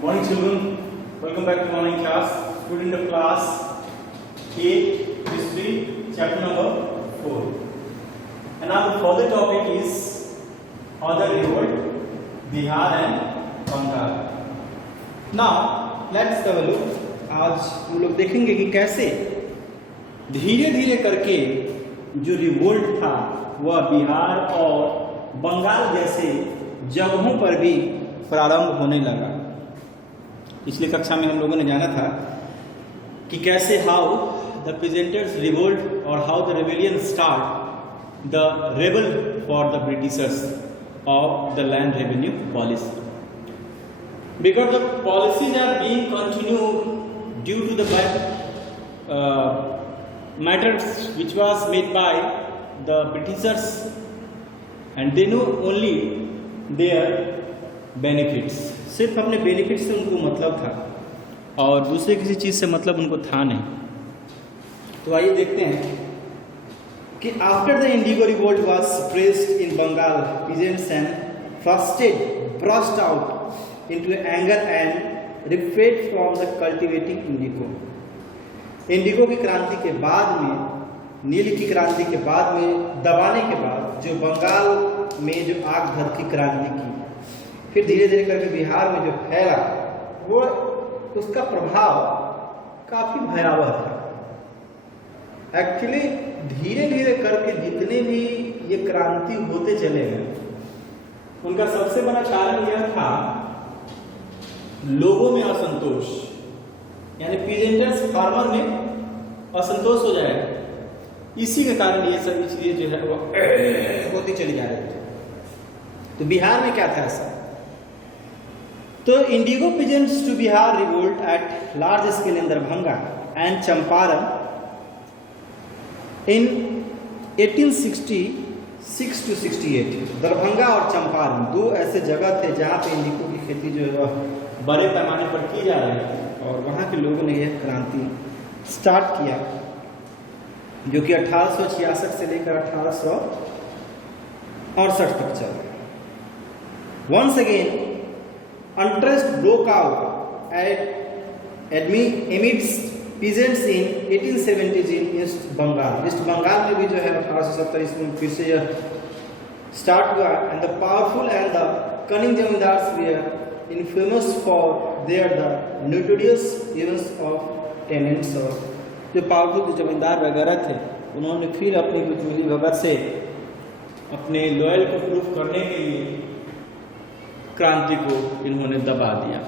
Morning children, welcome back to morning class. Student of class 8, history, chapter number 4. And now the further topic is other revolt, Bihar and Bengal. Now let's have a look. आज हम लोग देखेंगे कि कैसे धीरे धीरे करके जो रिवोल्ट था वह बिहार और बंगाल जैसे जगहों पर भी प्रारंभ होने लगा। पिछली कक्षा में हम लोगों ने जाना था कि कैसे हाउ द प्रेजेंटर्स रिवोल्ट और how the rebellion start the rebel for the Britishers of the land revenue policy, because the policies are being continued due to the matters which was made by the Britishers and they know only their benefits. सिर्फ अपने benefit से उनको मतलब था और दूसरे किसी चीज़ से मतलब उनको था नहीं। तो आइए देखते हैं कि after the indigo revolt was suppressed in Bengal, peasants and frustrated burst out into anger and refrained from the cultivating indigo. Indigo की क्रांति के बाद में, नील की क्रांति के बाद में दबाने के बाद जो बंगाल में जो आग भर की क्रांति की, फिर धीरे धीरे करके बिहार में जो फैला वो उसका प्रभाव काफी भयावह था। एक्चुअली धीरे धीरे करके जितने भी ये क्रांति होते चले गए उनका सबसे बड़ा कारण यह था लोगों में असंतोष, यानी पीजेंटर्स फार्मर में असंतोष हो जाएगा। इसी के कारण ये सभी चीजें जो है वो होती चली जा रही थी। तो बिहार में क्या था ऐसा? तो indigo peasants to Bihar revolt at large scale in Darbhanga and Champaran in 1866 to 68। Darbhanga और चंपारण दो ऐसे जगह थे जहाँ पे इंडिगो की खेती जो है बड़े पैमाने पर की जा रही थी और वहाँ के लोगों ने यह क्रांति स्टार्ट किया जो कि 1866 से लेकर 1868 तक चला। Once again unrest broke out amidst peasants in 1870s in East Bengal। East Bengal में भी जो है 1870 ईस्वी में फिर से यह स्टार्ट हुआ and the powerful and the cunning zamindars were infamous for their the notorious use of tenants। और जो पावरफुल जमींदार वगैरह थे उन्होंने फिर अपनी मिली भगत से अपने लॉयल को प्रूफ करने के लिए क्रांति को इन्होंने दबा दिया।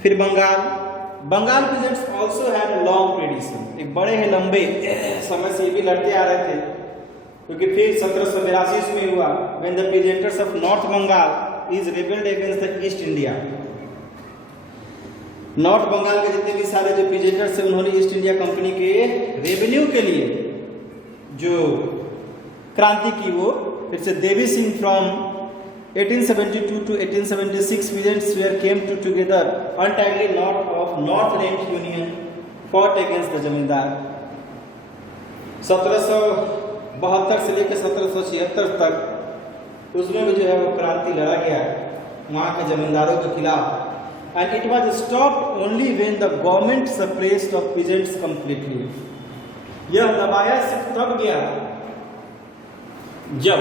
फिर Bengal peasants also had a long tradition, एक बड़े ही लंबे समय से ये भी लड़ते आ रहे थे, क्योंकि फिर 1782 में हुआ when the peasants of north Bengal is rebelled against the East India. North Bengal के जितने भी सारे जो पीजेंटर्स थे उन्होंने ईस्ट इंडिया कंपनी के रेवेन्यू के लिए जो क्रांति की वो फिर से Devi Singh from 1872 to 1876 peasants were came together untimely north of North Rent Union fought against the जमींदार। 1772 से लेकर 1776 तक उसमें भी जो है वो क्रांति लड़ा गया वहाँ के जमींदारों के खिलाफ and it was stopped only when the government suppressed of peasants completely। यह दबाया सिर्फ तब गया जब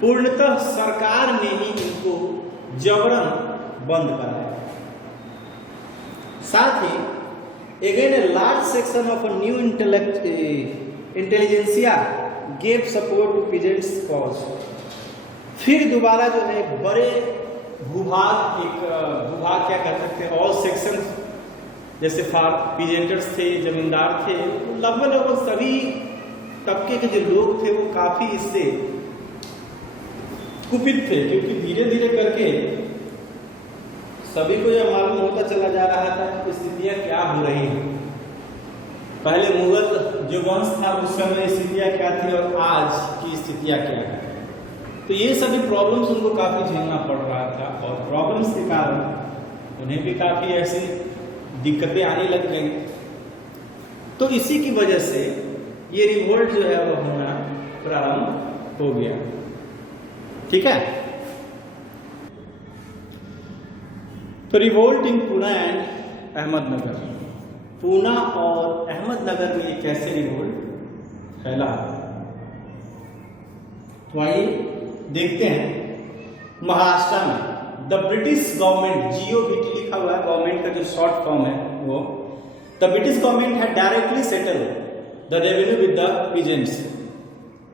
पूर्णतः सरकार ने ही इनको जबरन बंद कराया। साथ ही again a large section of a new intelligentsia gave support to peasants cause. फिर दोबारा जो है बड़े भूभाग क्या कह सकते हैं, ऑल सेक्शन जैसे पीजेंटर्स थे, जमींदार थे, लगभग सभी तबके के जो लोग थे वो काफी इससे कुपित थे, क्योंकि धीरे धीरे करके सभी को यह मालूम होता चला जा रहा था कि स्थितियां क्या हो रही हैं। पहले मुगल जो वंश था उस समय स्थितियां क्या थी और आज की स्थितियां क्या है। तो ये सभी प्रॉब्लम्स उनको काफी झेलना पड़ रहा था और प्रॉब्लम्स के कारण उन्हें भी काफी ऐसी दिक्कतें आने लग गई। तो इसी की वजह से ये रिवोल्ट जो है वो होना प्रारंभ हो गया। ठीक है। तो revolt in Poona and Ahmednagar, Poona और अहमदनगर में कैसे रिवोल्ट फैला। तो आइए देखते हैं। महाराष्ट्र में द ब्रिटिश गवर्नमेंट, GOVT लिखा हुआ है, गवर्नमेंट का जो शॉर्ट फॉर्म है वो, the British government had directly settle the revenue with the peasants.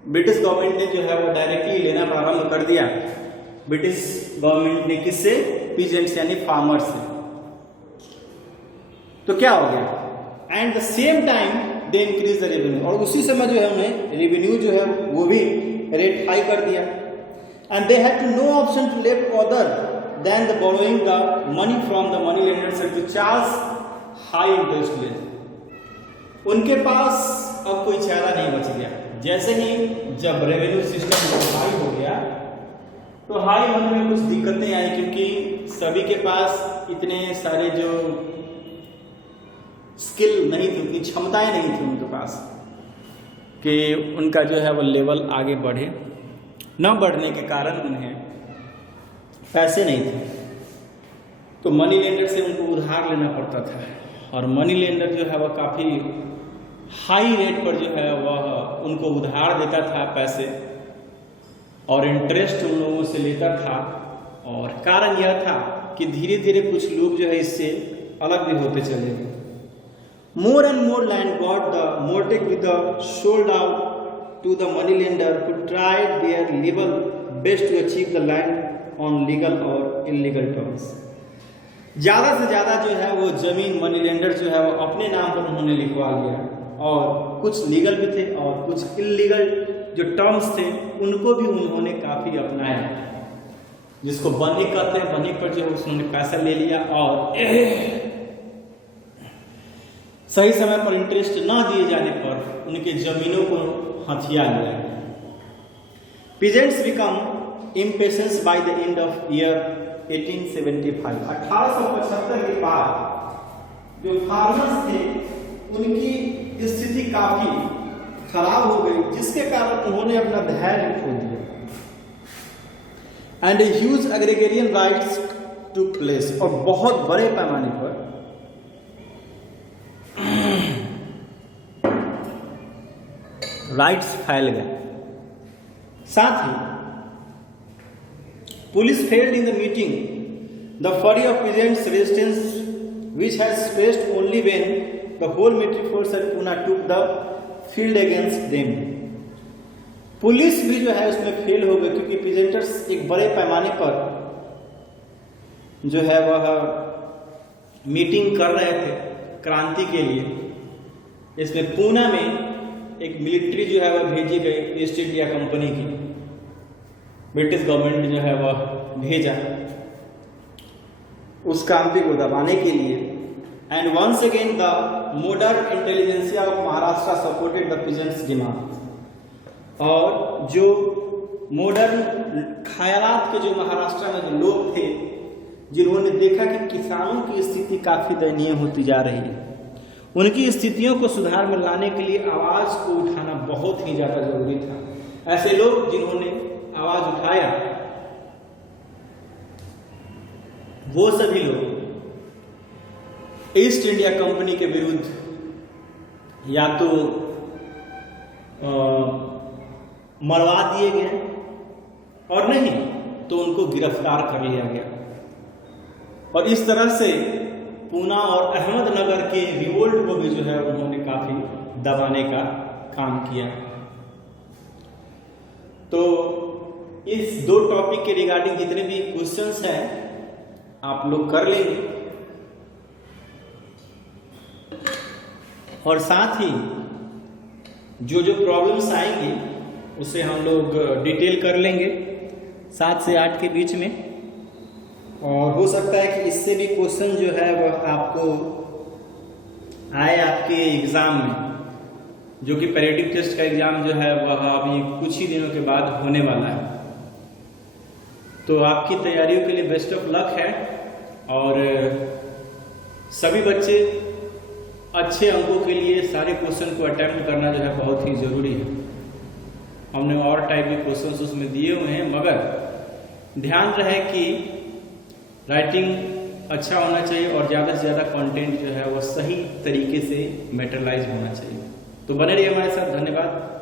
British government ने जो है वो डायरेक्टली लेना प्रारंभ कर दिया। ब्रिटिश गवर्नमेंट ने किससे? पीजेंट्स यानी फार्मर्स से। तो क्या हो गया? And the same time they increase the revenue, और उसी समय जो है उन्हें रेवेन्यू जो है वो भी रेट हाई कर दिया। And they had to no option to left other than the borrowing the money from the money lenders to charge high interest rate. उनके पास अब कोई चारा नहीं बच गया। जैसे ही जब रेवेन्यू सिस्टम हाई हो गया तो हाई होने में कुछ दिक्कतें आई, क्योंकि सभी के पास इतने सारे जो स्किल नहीं थी, उतनी क्षमताएं नहीं थी उनके पास कि उनका जो है वो लेवल आगे बढ़े। न बढ़ने के कारण उन्हें पैसे नहीं थे, तो मनी लेंडर से उनको उधार लेना पड़ता था, और मनी लेंडर जो है वह काफ़ी हाई रेट पर जो है वह उनको उधार देता था पैसे, और इंटरेस्ट उन लोगों से लेता था। और कारण यह था कि धीरे धीरे कुछ लोग जो है इससे अलग भी होते चले गए। More and more land got the मोर्टेज with the sold out to the money lender who tried their level best to achieve the land on legal or illegal terms। ज़्यादा से ज़्यादा जो है वो ज़मीन मनी लेंडर जो है वो अपने नाम पर उन्होंने लिखवा लिया, और कुछ लीगल भी थे और कुछ इलीगल जो टर्म्स थे उनको भी उन्होंने काफ़ी अपनाया, जिसको बनिक कहते हैं। बनिक पर जो है उन्होंने पैसा ले लिया और सही समय पर इंटरेस्ट ना दिए जाने पर उनके ज़मीनों को हथिया लिया। Peasants become impatience by the end of year 1875। 1875 के बाद जो फार्मर्स थे उनकी स्थिति काफी खराब हो गई, जिसके कारण उन्होंने अपना धैर्य खो दिया। And a huge agrarian riots took place, और बहुत बड़े पैमाने पर राइट्स फैल गए। साथ ही police failed in the meeting the fury of peasants resistance which has faced only when the whole military force at Poona took the field against them. Police भी जो है उसमें फेल हो गई, क्योंकि पीजेंटर्स एक बड़े पैमाने पर जो है वह मीटिंग कर रहे थे क्रांति के लिए। इसमें पूना में एक मिलिट्री जो है वह भेजी गई ईस्ट इंडिया कंपनी की, ब्रिटिश गवर्नमेंट जो है वह भेजा उस क्रांति को दबाने के लिए। And once again the modern intelligentsia of Maharashtra supported the peasants demand. और जो मॉडर्न ख्यालात के जो महाराष्ट्र में जो लोग थे, जिन्होंने देखा कि किसानों की स्थिति काफ़ी दयनीय होती जा रही है, उनकी स्थितियों को सुधार में लाने के लिए आवाज़ को उठाना बहुत ही ज़्यादा जरूरी था। ऐसे लोग जिन्होंने आवाज़ उठाया वो सभी लोग ईस्ट इंडिया कंपनी के विरुद्ध या तो मरवा दिए गए, और नहीं तो उनको गिरफ्तार कर लिया गया। और इस तरह से पूना और अहमदनगर के रिवोल्ट को भी जो है उन्होंने काफ़ी दबाने का काम किया। तो इस दो टॉपिक के रिगार्डिंग जितने भी क्वेश्चंस हैं आप लोग कर लेंगे, और साथ ही जो जो प्रॉब्लम्स आएंगी उसे हम लोग डिटेल कर लेंगे 7 से 8 के बीच में। और हो सकता है कि इससे भी क्वेश्चन जो है वह आपको आए आपके एग्ज़ाम में, जो कि पीरियडिक टेस्ट का एग्ज़ाम जो है वह अभी कुछ ही दिनों के बाद होने वाला है। तो आपकी तैयारियों के लिए बेस्ट ऑफ लक है, और सभी बच्चे अच्छे अंकों के लिए सारे क्वेश्चन को अटेम्प्ट करना जो है बहुत ही ज़रूरी है। हमने और टाइप के क्वेश्चन उसमें दिए हुए हैं, मगर ध्यान रहे कि राइटिंग अच्छा होना चाहिए और ज़्यादा से ज़्यादा कंटेंट जो है वो सही तरीके से मैटेरियलाइज होना चाहिए। तो बने रहिए हमारे साथ। धन्यवाद।